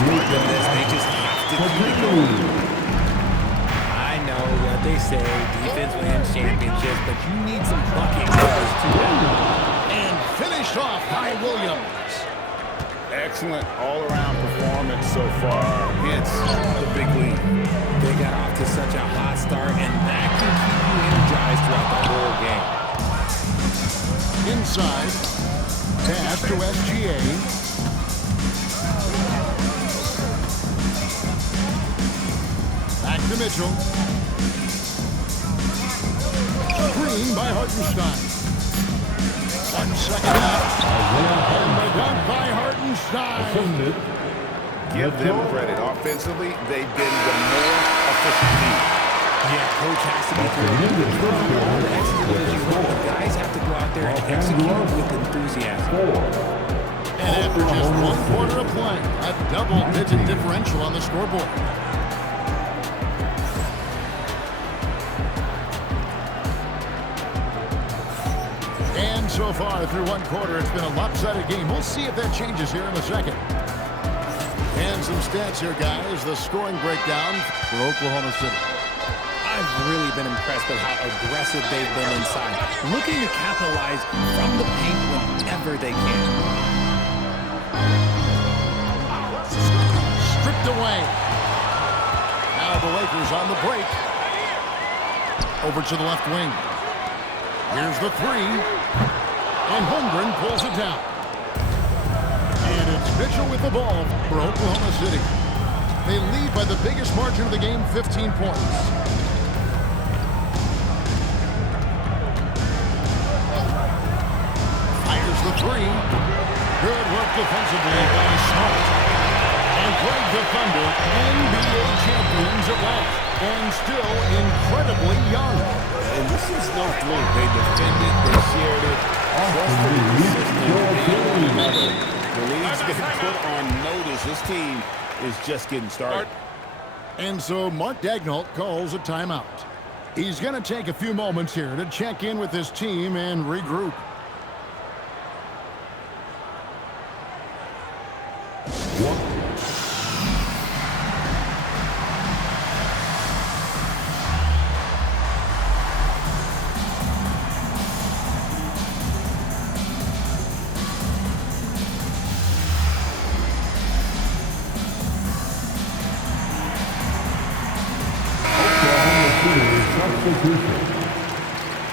smart than this. They just have to keep it going. I know what they say, defense wins championships, but you need some bucket getters too. And finished off by Williams. Excellent all-around performance so far. It's the big lead. They got off to such a hot start, and that can keep you energized throughout the whole game. Inside, pass to SGA. Back to Mitchell. Screen by Hartenstein. 1 second left. And the dunk by Hartenstein. Give them credit. Offensively, they've been the more efficient team. Yeah, coach has to be thrilled. The execute as you want. The guys have to go out there and execute with enthusiasm. And after just 1 quarter of play, a double-digit differential on the scoreboard. And so far, through 1 quarter, it's been a lopsided game. We'll see if that changes here in a second. And some stats here, guys. The scoring breakdown for Oklahoma City. I've really been impressed with how aggressive they've been inside, looking to capitalize from the paint whenever they can. Stripped away. Now the Lakers on the break. Over to the left wing. Here's the three. And Holmgren pulls it down. And it's Mitchell with the ball for Oklahoma City. They lead by the biggest margin of the game, 15 points. Fires the three. Good work defensively by Smart. And played the Thunder, NBA champions at last. And still incredibly young. And this is no fluke. They defended, they shared it, trusted the system. The league's been put on notice. This team is just getting started. And so Mark Daigneault calls a timeout. He's going to take a few moments here to check in with his team and regroup.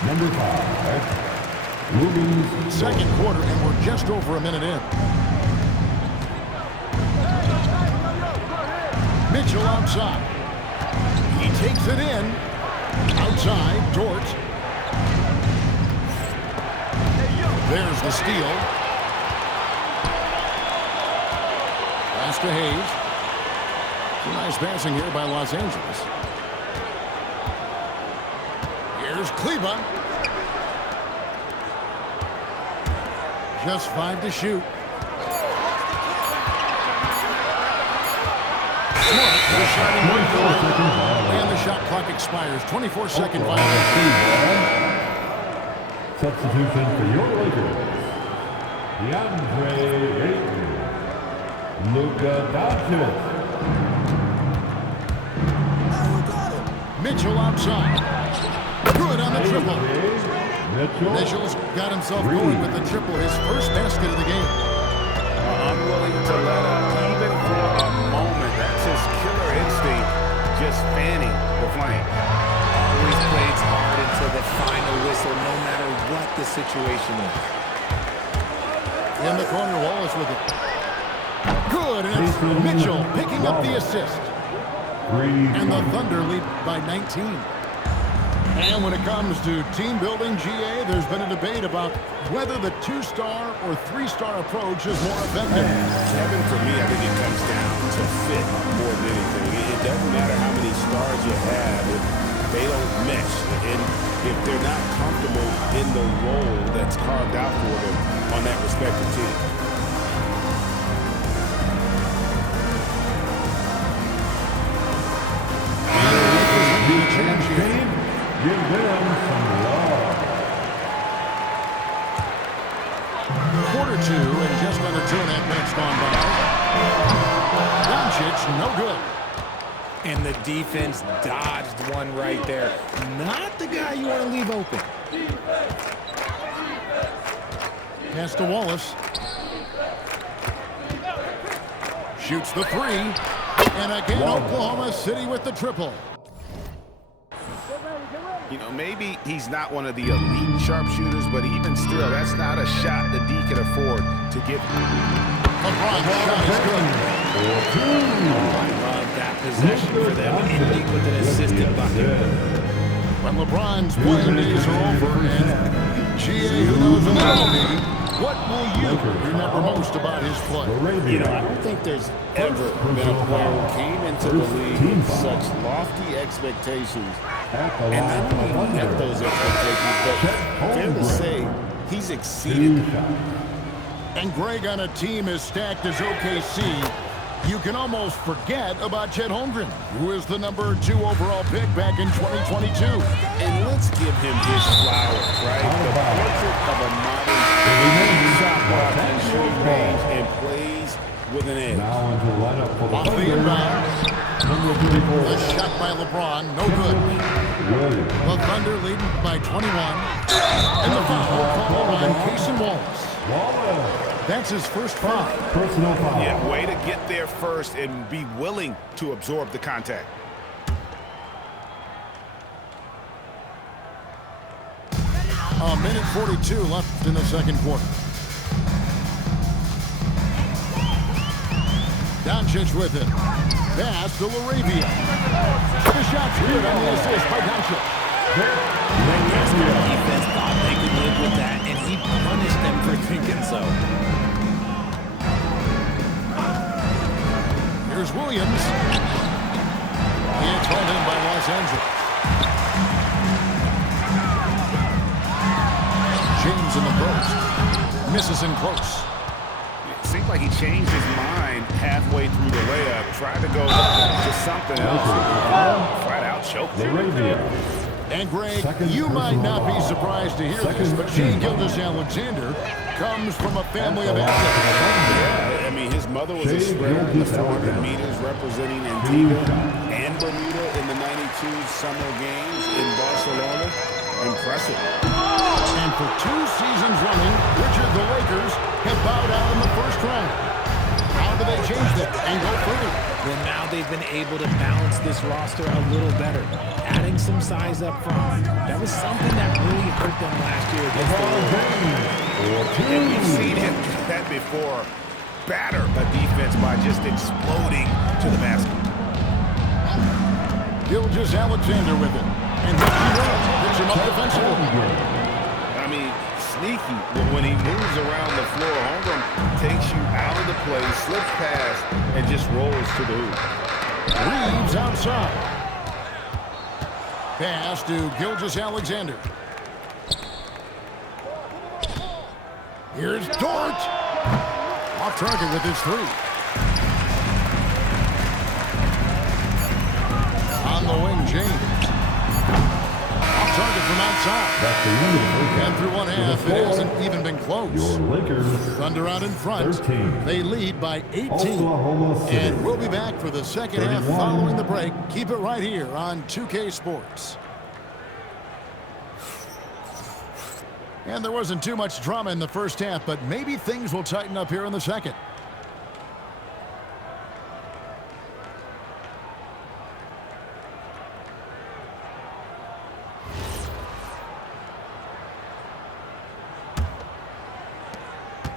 Number 5, Ruby's second quarter, and we're just over a minute in. Mitchell outside. He takes it in. Outside, Dort. There's the steal. Pass to Hayes. Some nice passing here by Los Angeles. Here's Kleba. Just 5 to shoot. Smart with a shot in one goal. And the shot clock expires. 24-second violation. Substitution for your Lakers. DeAndre Ayton. Luka Doncic. Mitchell outside. Good on the triple. Mitchell's got himself going with the triple, his first basket of the game. Unwilling to let up, even for a moment. That's his killer instinct, just fanning the flame. Always plays hard until the final whistle, no matter what the situation is. In the corner, Wallace with it. Good, and it's Mitchell picking up the assist. And the Thunder lead by 19. And when it comes to team building, GA, there's been a debate about whether the 2-star or 3-star approach is more effective. Kevin, for me, I think it comes down to fit more than anything. It doesn't matter how many stars you have if they don't mesh, and if they're not comfortable in the role that's carved out for them on that respective team. Give them some love. Quarter 2 and just under 2.5 minutes gone by. no good. And the defense dodged one right there. Not the guy you want to leave open. Pass to Wallace. Shoots the three. And again, Oklahoma City with the triple. You know, maybe he's not one of the elite sharpshooters, but even still, that's not a shot that D can afford to give. LeBron's shot is good. I love that possession for them, ending with an assisted bucket. When LeBron's playing days are over, and GA, who knows what will you remember most about his play? You know, I don't think there's ever been a player who came into the league with such lofty expectations. And not only met those expectations, but fair to say, he's exceeded them. And Greg, on a team as stacked as OKC, you can almost forget about Chet Holmgren, who is the #2 overall pick back in 2022. And let's give him his flowers, right? The portrait of a modern shot block and shooting range and plays with an edge. Now into the lineup for the Off the inbound. The shot by LeBron, no good. The Thunder leading by 21. And the foul call on Casey Wallace. That's his first foul. Personal foul. Yeah, way to get there first and be willing to absorb the contact. A minute 42 left in the second quarter. Doncic with it. Pass to Laravia. The shot's good on the assist by Doncic. The defense thought they could live with that, and he punished them for thinking so. Here's Williams. It's held in by Los Angeles. James in the post. Misses in close. It seemed like he changed his mind halfway through the layup, tried to go to something else, flat out choked him. And Greg, you might not be surprised to hear this, but Shai Gilgeous-Alexander comes from a family of athletes. I mean, his mother was a sprinter in the 400 meters representing Antigua and Bermuda in the 92 Summer Games in Barcelona. Impressive. And for 2 seasons running, Richard, the Lakers have bowed out in the first round. How do they change that and go further? Well, now they've been able to balance this roster a little better, adding some size up front. That was something that really hurt them last year against the Warriors. And we've seen him do that before. Batter a defense by just exploding to the basket. Gilgeous-Alexander with it. And picks him up defensively. I mean, sneaky. When he moves around the floor, Holmgren takes you out of the play, slips past, and just rolls to the hoop. Reeves outside. Pass to Gilgeous-Alexander. Here's Dort. Off target with his 3. On the wing, James. Off target from outside. And through one half, it hasn't even been close. Your Lakers. Thunder out in front. 13. They lead by 18. Oklahoma City. And we'll be back for the second half 31. following the break. Keep it right here on 2K Sports. And there wasn't too much drama in the first half, but maybe things will tighten up here in the second.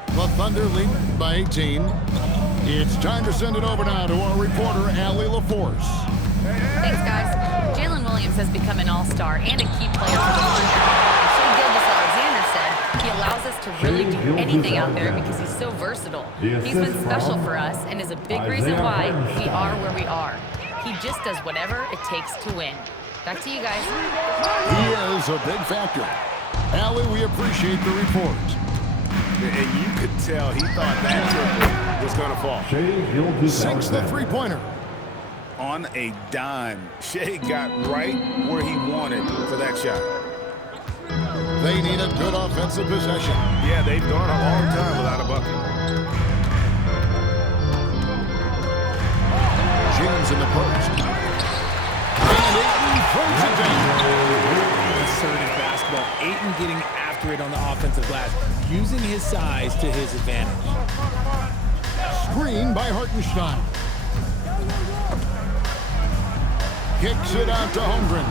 The Thunder lead by 18. It's time to send it over now to our reporter, Allie LaForce. Thanks, guys. Jalen Williams has become an all-star and a key player for the Thunder. Shai Gilgeous-Alexander said he allows us to really do anything out there because he's so versatile. He's been special for us and is a big reason why we are where we are. He just does whatever it takes to win. Back to you guys. He is a big factor. Allie, we appreciate the report. And you could tell he thought that triple was going to fall. Sinks the three-pointer. On a dime, Shai got right where he wanted for that shot. They need a good offensive possession. Yeah, they've gone a long time without a bucket. Williams in the post. And Ayton throws it down. Assertive basketball. Ayton getting after it on the offensive glass, using his size to his advantage. Screen by Hartenstein. Kicks it out to Holmgren.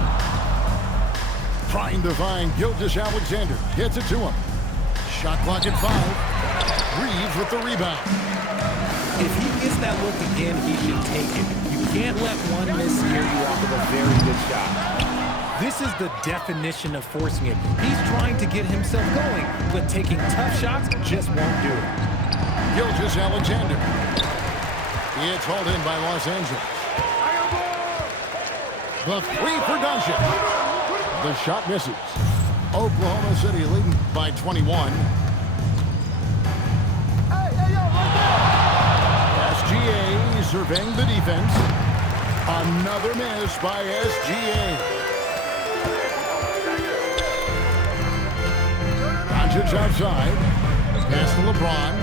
Trying to find Gilgeous-Alexander. Gets it to him. Shot clock at 5. Reeves with the rebound. If he gets that look again, he should take it. You can't let one miss scare you off of a very good shot. This is the definition of forcing it. He's trying to get himself going, but taking tough shots just won't do it. Gilgeous-Alexander. It's hauled in by Los Angeles. The three for Doncic. The shot misses. Oklahoma City leading by 21. SGA surveying the defense. Another miss by SGA. Doncic outside. Pass to LeBron.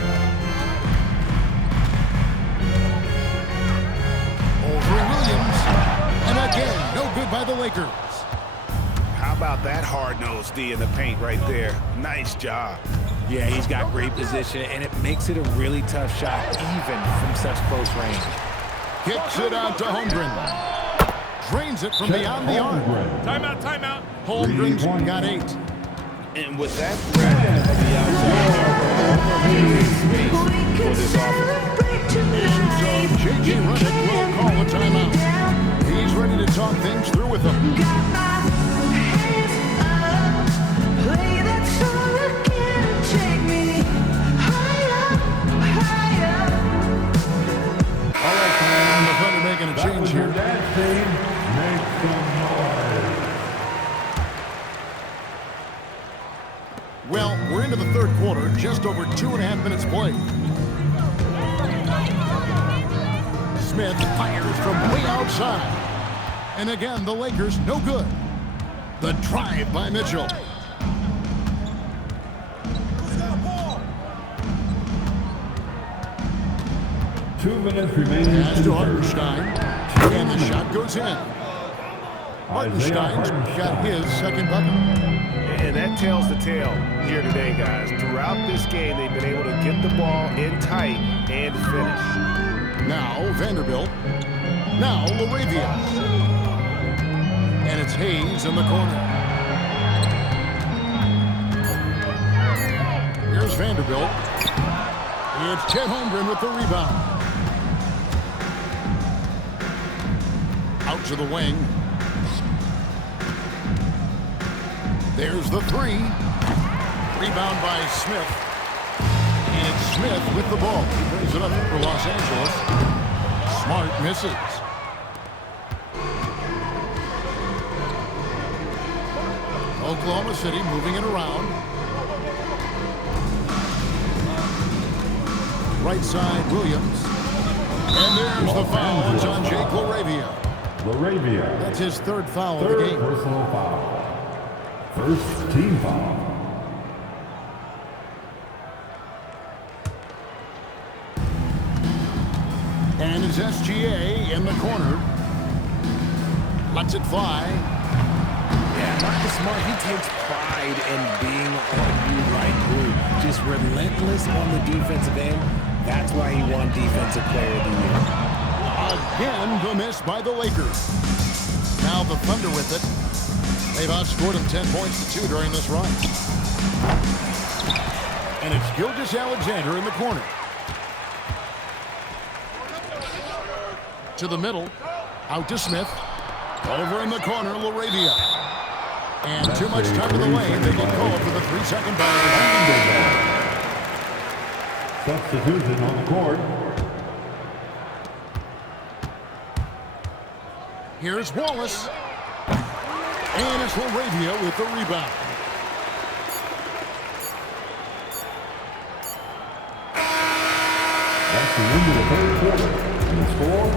Over Williams. And again, no good by the Lakers. How about that hard-nosed D in the paint right there? Nice job. Yeah, he's got great position, and it makes it a really tough shot, even from such close range. Kicks it out to Holmgren. Drains it from beyond the arc. Timeout, timeout. Holmgren's got 8. And with that threat of the outside, space for this offense. So J.J. Redick will call a timeout. He's ready to talk things through with them. And the Thunder making a change here. Well, we're into the third quarter, just over 2.5 minutes played. Smith fires from way outside. And again, the Lakers no good. The drive by Mitchell. Two minutes remaining. Pass to Hartenstein. And the shot goes in. Hartenstein's got his second bucket. And that tells the tale here today, guys. Throughout this game, they've been able to get the ball in tight and finish. Now Vanderbilt. Now LaRavia. And it's Hayes in the corner. Here's Vanderbilt. It's Chet Holmgren with the rebound. Out to the wing. There's the 3. Rebound by Smith. And it's Smith with the ball. He brings it up for Los Angeles. Smart misses. Oklahoma City moving it around. Right side, Williams. And there's the foul. It's on Jake LaRavia. LaRavia. That's his third foul of the game. Personal foul. First team foul. And it's SGA in the corner. Lets it fly. Yeah, Marcus Smart, he takes pride in being on you like glue. Just relentless on the defensive end. That's why he won Defensive Player of the Year. Again, the miss by the Lakers. Now the Thunder with it. They've outscored them 10 points to 2 during this run. And it's Gilgeous-Alexander in the corner. To the middle. Out to Smith. Over in the corner, LaRavia. And too much time in the lane. They get called for the 3-second violation. Substitution on the court. Here's Wallace. And it's LaRavia with the rebound. That's the end of the third quarter. And the score,